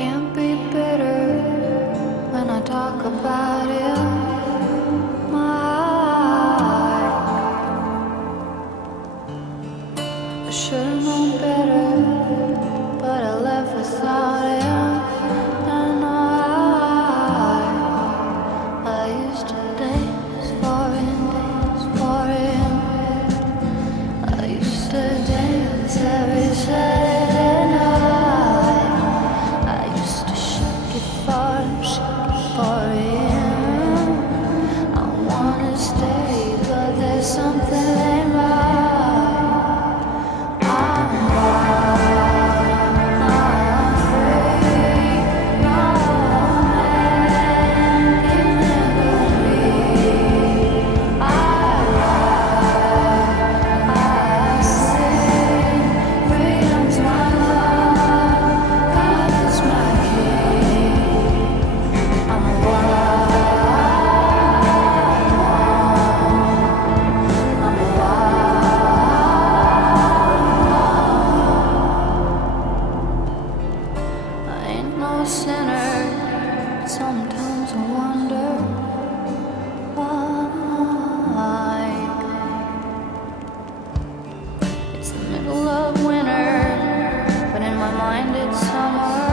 Can't be bitter when I talk about it. I should've known better, but I left without it. And I used to dance for him. I used to dance every Saturday night. I used to shake it for him. I wanna stay, but there's something ain't right. Sinner, sometimes I wonder why. It's the middle of winter, but in my mind it's summer.